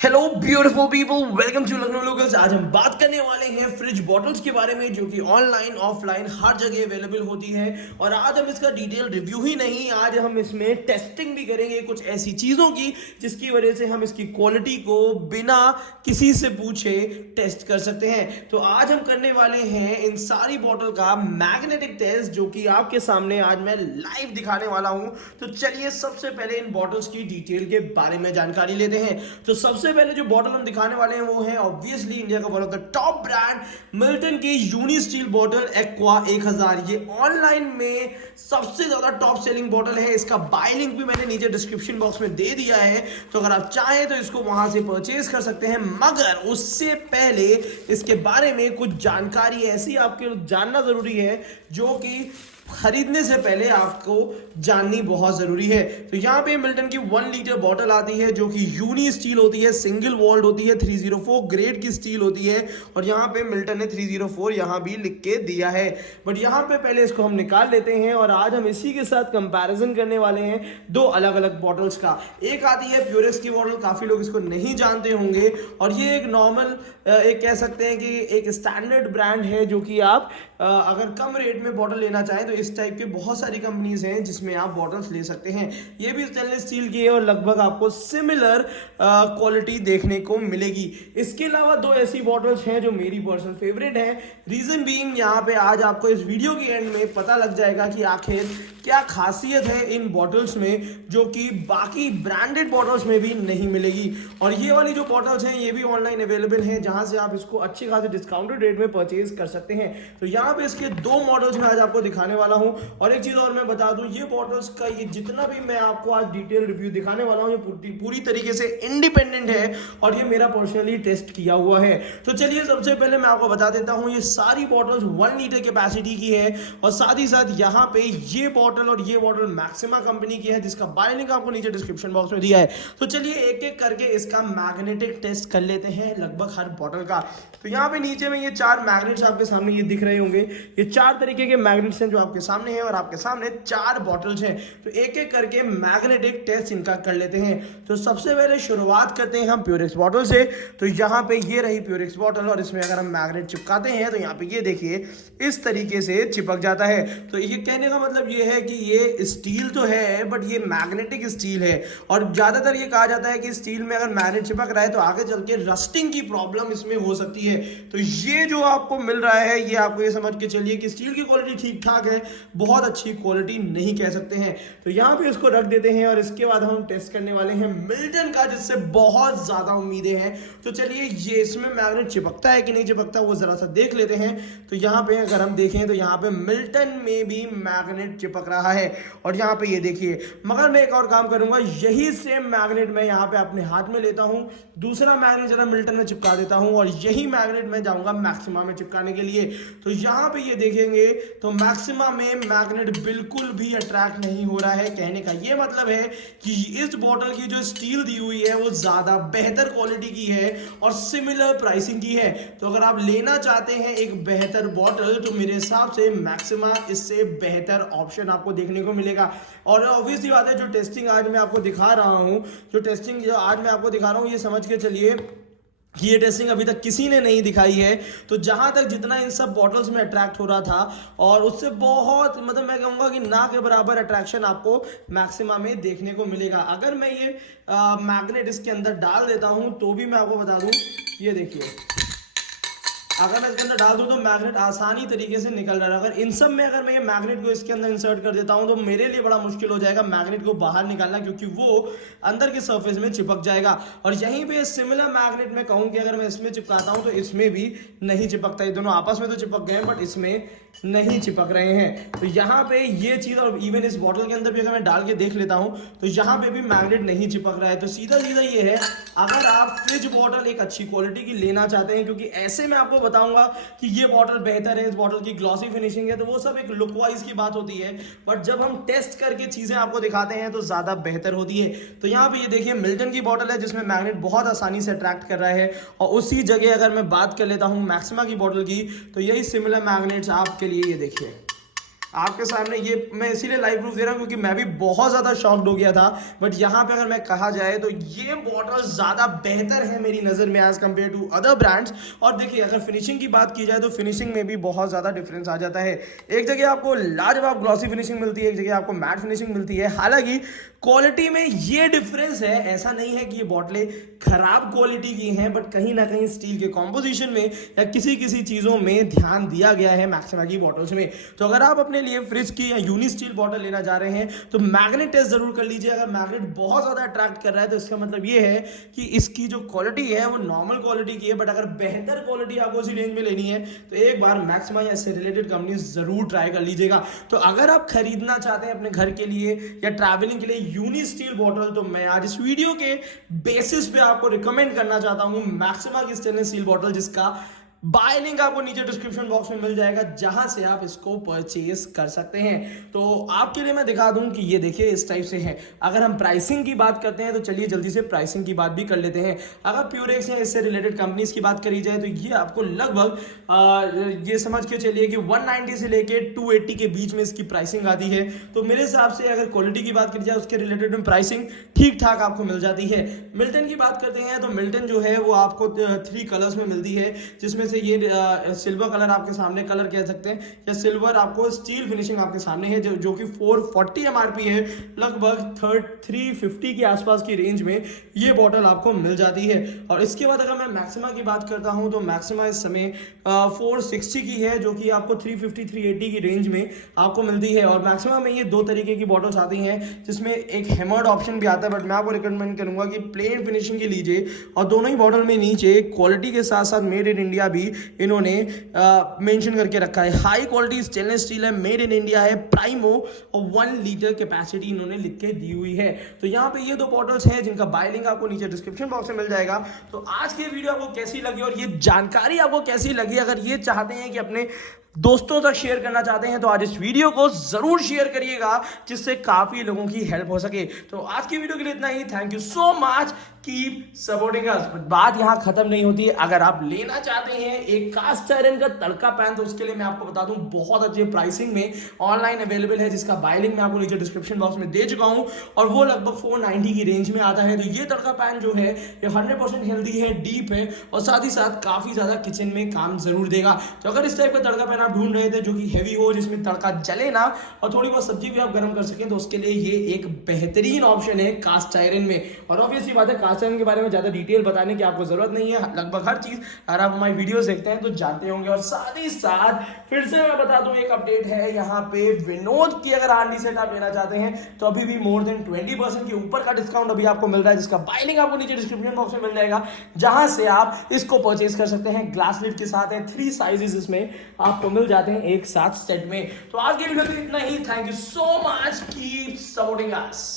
Hello beautiful people, welcome to Lucknow locals. आज हम बात करने वाले हैं फ्रिज बॉटल्स के बारे में, जो कि ऑनलाइन ऑफलाइन हर जगह अवेलेबल होती है। और आज हम इसका डिटेल रिव्यू ही नहीं, आज हम इसमें टेस्टिंग भी करेंगे कुछ ऐसी चीज़ों की जिसकी वजह से हम इसकी क्वालिटी को बिना किसी से पूछे टेस्ट कर सकते हैं। तो आज हम करने वाले हैं इन सारी बॉटल का मैग्नेटिक टेस्ट, जो कि आपके सामने आज मैं लाइव दिखाने वाला हूं। तो चलिए सबसे पहले इन बॉटल्स की डिटेल के बारे में जानकारी लेते हैं। तो सबसे पहले जो बॉटल हम दिखाने वाले हैं वो है ऑब्वियसली इंडिया का one of the top brand Milton की यूनी स्टील बॉटल एक्वा 1000। ये ऑनलाइन में सबसे ज्यादा टॉप सेलिंग बॉटल है। इसका बाय लिंक भी मैंने नीचे डिस्क्रिप्शन बॉक्स में दे दिया है, तो अगर आप चाहें तो इसको वहां से परचेज कर सकते हैं। मगर उससे पहले इसके बारे में कुछ जानकारी ऐसी आपके जानना जरूरी है जो कि खरीदने से पहले आपको जाननी बहुत जरूरी है। तो यहाँ पे मिल्टन की 1 लीटर बॉटल आती है जो कि यूनी स्टील होती है, सिंगल वॉल्ड होती है, 304 ग्रेड की स्टील होती है। और यहाँ पे मिल्टन ने 304 यहाँ भी लिख के दिया है। बट यहाँ पे पहले इसको हम निकाल लेते हैं और आज हम इसी के साथ कंपैरिजन करने वाले हैं दो अलग अलग बॉटल्स का। एक आती है प्योरेक्स की बॉटल, काफी लोग इसको नहीं जानते होंगे, और ये एक नॉर्मल एक कह सकते हैं कि एक स्टैंडर्ड ब्रांड है, जो कि आप अगर कम रेट में बॉटल लेना चाहें तो इस टाइप के बहुत सारी कंपनीज हैं जिसमें आप बॉटल्स ले सकते हैं। ये भी स्टेनलेस स्टील की है और लगभग आपको सिमिलर क्वालिटी देखने को मिलेगी। इसके अलावा दो ऐसी बॉटल्स हैं जो मेरी पर्सनल फेवरेट है। रीजन बीइंग, यहाँ पे आज आपको इस वीडियो के एंड में पता लग जाएगा कि आखिर क्या खासियत है इन बॉटल्स में जो कि बाकी ब्रांडेड बॉटल्स में भी नहीं मिलेगी। और ये वाली जो बॉटल्स हैं ये भी ऑनलाइन अवेलेबल हैं, जहां से आप इसको अच्छे खासे डिस्काउंटेड रेट में परचेज कर सकते हैं। तो यहाँ पे इसके दो मॉडल्स मैं आज आपको दिखाने वाला हूं। और एक चीज और मैं बता दूं, ये बॉटल्स का ये जितना भी मैं आपको आज डिटेल रिव्यू दिखाने वाला हूं, ये पूरी तरीके से इंडिपेंडेंट है और ये मेरा पर्सनली टेस्ट किया हुआ है। तो चलिए सबसे पहले मैं आपको बता देता हूं, ये सारी बॉटल्स 1 लीटर कैपेसिटी की है। और साथ ही साथ यहाँ पे ये बॉटल और ये बॉटल मैक्सिमा कंपनी की है, जिसका बाय लिंक आपको नीचे डिस्क्रिप्शन बॉक्स में दिया है। तो चलिए एक एक करके इसका मैग्नेटिक टेस्ट कर लेते हैं लगभग हर बॉटल का। तो यहाँ पे नीचे में ये 4 मैग्नेट्स आपके सामने ये दिख रहे होंगे। ये 4 तरीके के मैग्नेट्स हैं जो आपके सामने हैं और आपके सामने 4 बॉटल्स हैं। तो एक एक करके मैग्नेटिक टेस्ट इनका कर लेते हैं। तो सबसे पहले शुरुआत करते हैं हम प्योरेक्स बॉटल से। तो यहाँ पे ये रही प्योरेक्स बॉटल और इसमें अगर हम मैग्नेट चिपकाते हैं तो यहाँ पे ये देखिए इस तरीके से चिपक जाता है। तो ये कहने का मतलब ये है कि ये स्टील तो है बट ये मैग्नेटिक स्टील है। और ज्यादातर ये कहा जाता है कि स्टील में अगर मैग्नेट चिपक रहा है तो आगे चल के रस्टिंग की प्रॉब्लम इसमें हो सकती है। तो ये जो आपको मिल रहा है ये आपको ये समझ के चलिए कि स्टील की क्वालिटी ठीक ठाक है, बहुत अच्छी क्वालिटी नहीं कह सकते हैं। तो यहाँ पे इसको रख देते हैं और इसके बाद हम टेस्ट करने वाले हैं मिल्टन का, जिससे बहुत ज्यादा उम्मीदें हैं। तो चलिए ये इसमें मैग्नेट चिपकता है कि नहीं चिपकता वो जरा सा देख लेते हैं। तो यहाँ पे अगर हम देखें तो यहाँ पे मिल्टन में भी मैग्नेट चिपक रहा है और यहाँ पे ये देखिए। मगर मैं एक और काम करूंगा, यही सेम मैग्नेट मैं यहाँ पे अपने हाथ में लेता हूँ, दूसरा मैग्नेट जरा मिल्टन में चिपका देता हूँ और यही मैग्नेट मैं जाऊंगा मैक्सिमा में चिपकाने के लिए। तो यहाँ पे ये देखेंगे तो मैक्सिमा में मैग्नेट बिल्कुल भी अट्रैक्ट नहीं हो रहा है। कहने का ये मतलब है कि इस बॉटल की जो स्टील दी हुई है वो ज्यादा बेहतर क्वालिटी की है और सिमिलर प्राइसिंग की है। तो अगर आप लेना चाहते हैं एक बेहतर बॉटल तो मेरे हिसाब से मैक्सिमा इससे बेहतर ऑप्शन आपको देखने को मिलेगा। और ऑब्वियसली बात है, जो टेस्टिंग आज मैं आपको दिखा रहा हूं, जो आज मैं आपको दिखा रहा हूं, ये समझ के चलिए कि ये टेस्टिंग अभी तक किसी ने नहीं दिखाई है। तो जहां तक जितना इन सब बॉटल्स में अट्रैक्ट हो रहा था और उससे बहुत मतलब मैं कहूंगा कि ना के बराबर अट्रैक्शन आपको मैक्सिमा में देखने को मिलेगा। अगर मैं ये मैग्नेट इसके अंदर डाल देता हूं तो भी मैं आपको बता दूं, ये देखिए अगर मैं इसके अंदर डाल दूं तो मैग्नेट आसानी तरीके से निकल रहा है। अगर इन सब में अगर मैं ये मैग्नेट को इसके अंदर इंसर्ट कर देता हूं तो मेरे लिए बड़ा मुश्किल हो जाएगा मैग्नेट को बाहर निकालना, क्योंकि वो अंदर के सरफेस में चिपक जाएगा। और यहीं पे सिमिलर मैग्नेट मैं कहूं कि अगर मैं इसमें चिपकाता हूं तो इसमें भी नहीं चिपकता। ये दोनों आपस में तो चिपक गए बट इसमें नहीं चिपक रहे हैं। तो यहाँ पे ये चीज, और इवन इस बॉटल के अंदर भी अगर मैं डाल के देख लेता हूं तो यहाँ पे भी मैग्नेट नहीं चिपक रहा है। तो सीधा सीधा ये है, अगर आप फ्रिज बॉटल एक अच्छी क्वालिटी की लेना चाहते हैं, क्योंकि ऐसे में आपको बताऊंगा कि ये बॉटल बेहतर है, इस बॉटल की ग्लॉसी फिनिशिंग है, तो वो सब एक लुक वाइज की बात होती है। बट जब हम टेस्ट करके चीजें आपको दिखाते हैं तो ज्यादा बेहतर होती है। तो यहाँ पे ये देखिए मिल्टन की बॉटल है जिसमें मैग्नेट बहुत आसानी से अट्रैक्ट कर रहा है। और उसी जगह अगर मैं बात कर लेता हूँ मैक्सिमा की बॉटल की, तो यही सिमिलर मैग्नेट्स आपके लिए ये देखिए आपके सामने ये मैं इसीलिए लाइव प्रूफ दे रहा हूँ क्योंकि मैं भी बहुत ज़्यादा शॉक्ड हो गया था। बट यहाँ पे अगर मैं कहा जाए तो ये बॉटल ज़्यादा बेहतर है मेरी नज़र में as compare to other brands. और देखिए अगर फिनिशिंग की बात की जाए तो फिनिशिंग में भी बहुत ज़्यादा डिफरेंस आ जाता है। एक जगह आपको लाजवाब ग्लॉसी फिनिशिंग मिलती है, एक जगह आपको मैट फिनिशिंग मिलती है। हालांकि क्वालिटी में ये डिफरेंस है, ऐसा नहीं है कि ये बॉटलें खराब क्वालिटी की हैं, बट कहीं ना कहीं स्टील के कॉम्पोजिशन में या किसी किसी चीज़ों में ध्यान दिया गया है मैक्सिमा की बॉटल्स में। तो अगर आप अपने लिए फ्रिज की या यूनी स्टील बॉटल लेना चाह रहे हैं तो मैग्नेट टेस्ट जरूर कर लीजिए। अगर मैग्नेट बहुत ज़्यादा अट्रैक्ट कर रहा है तो इसका मतलब ये है कि इसकी जो क्वालिटी है वो नॉर्मल क्वालिटी की है। बट अगर बेहतर क्वालिटी आपको इसी रेंज में लेनी है तो एक बार मैक्सिमा या इससे रिलेटेड कंपनी जरूर ट्राई कर लीजिएगा। तो अगर आप खरीदना चाहते हैं अपने घर के लिए या ट्रैवलिंग के लिए यूनी स्टील बॉटल तो मैं आज इस वीडियो के बेसिस पे आपको रिकमेंड करना चाहता हूं मैक्सिमा की स्टेनलेस स्टील बॉटल, जिसका बाय लिंक आपको नीचे डिस्क्रिप्शन बॉक्स में मिल जाएगा, जहां से आप इसको परचेज कर सकते हैं। तो आपके लिए मैं दिखा दूं कि ये देखिए इस टाइप से है। अगर हम प्राइसिंग की बात करते हैं तो चलिए जल्दी से प्राइसिंग की बात भी कर लेते हैं। अगर प्यूरेक्स या इससे रिलेटेड कंपनीज की बात करी जाए तो ये आपको लगभग ये समझ के चलिए कि 190 से लेके 280 के बीच में इसकी प्राइसिंग आती है। तो मेरे हिसाब से अगर क्वालिटी की बात करी जाए उसके रिलेटेड में प्राइसिंग ठीक ठाक आपको मिल जाती है। मिल्टन की बात करते हैं तो मिल्टन जो है वो आपको 3 कलर्स में मिलती है, जिसमें से ये सिल्वर कलर आपके सामने कलर कह सकते हैं, या सिल्वर आपको स्टील फिनिशिंग आपके सामने है जो कि 440 एमआरपी है। लगभग 350 के आसपास की रेंज में ये बॉटल आपको मिल जाती है। और इसके बाद अगर मैं मैक्सिमा की बात करता हूं तो मैक्सिमा इस समय 460 की है, जो कि आपको 350-380 की रेंज में आपको मिलती है। और मैक्सिमा में ये 2 तरीके की बॉटल्स आती हैं, जिसमें एक हैमर्ड ऑप्शन भी आता है, बट मैं आपको रिकमेंड करूंगा कि प्लेन फिनिशिंग की लीजिए। और दोनों ही बॉटल में नीचे क्वालिटी के साथ साथ मेड इन इंडिया भी इन्होंने मेंशन करके रखा है। हाई क्वालिटी स्टेनलेस स्टील है, मेड इन इंडिया है, प्राइमो, और 1 लीटर कैपेसिटी इन्होंने लिख के दी हुई है। तो यहाँ पे ये 2 बॉटल्स हैं जिनका बाय लिंक आपको नीचे डिस्क्रिप्शन बॉक्स में मिल जाएगा। तो आज की वीडियो आपको कैसी लगी और ये जानकारी आपको कैसी लगी? अगर ये चाहते हैं कि अपने दोस्तों तक शेयर करना चाहते हैं तो आज इस वीडियो को जरूर शेयर करिएगा, जिससे काफी लोगों की हेल्प हो सके। तो आज की वीडियो के लिए इतना ही। Thank you so much, keep supporting us. But बात यहां खत्म नहीं होती है। अगर आप लेना चाहते हैं एक कास्ट आयरन का तड़का पैन तो उसके लिए मैं आपको बता दूं बहुत अच्छे प्राइसिंग में ऑनलाइन अवेलेबल है, जिसका बाय लिंक मैं आपको नीचे डिस्क्रिप्शन बॉक्स में दे चुका हूं, और वो लगभग 490 की रेंज में आता है। तो ये तड़का पैन जो है ये 100% हेल्दी है, डीप है, और साथ ही साथ काफी ज्यादा किचन में काम जरूर देगा। तो अगर इस टाइप का तड़का पैन आप ढूंढ रहे थे जो कि हैवी हो, जिसमें तड़का जले ना और थोड़ी बहुत सब्जी भी आप गर्म कर सकें, तो उसके लिए ये एक बेहतरीन ऑप्शन है कास्ट आयरन में। और ऑब्वियसली बात है कास्ट आयरन के बारे में ज्यादा डिटेल बताने की आपको जरूरत नहीं है, लगभग हर चीज अगर आप हमारी वीडियोस देखते हैं तो जानते होंगे। और साथ ही साथ फिर से मैं बता दूं एक अपडेट है यहाँ पे विनोद की। अगर हार्डली सेट आप लेना चाहते हैं तो अभी भी मोर देन 20% के ऊपर का डिस्काउंट अभी आपको मिल रहा है, जिसका बाय लिंक आपको नीचे डिस्क्रिप्शन बॉक्स में मिल जाएगा, जहां से आप इसको परचेज कर सकते हैं। ग्लास लिड के साथ है, 3 साइजेस इसमें आपको मिल जाते हैं एक साथ सेट में। तो आज की वीडियो में इतना ही। Thank you so much, keep supporting us.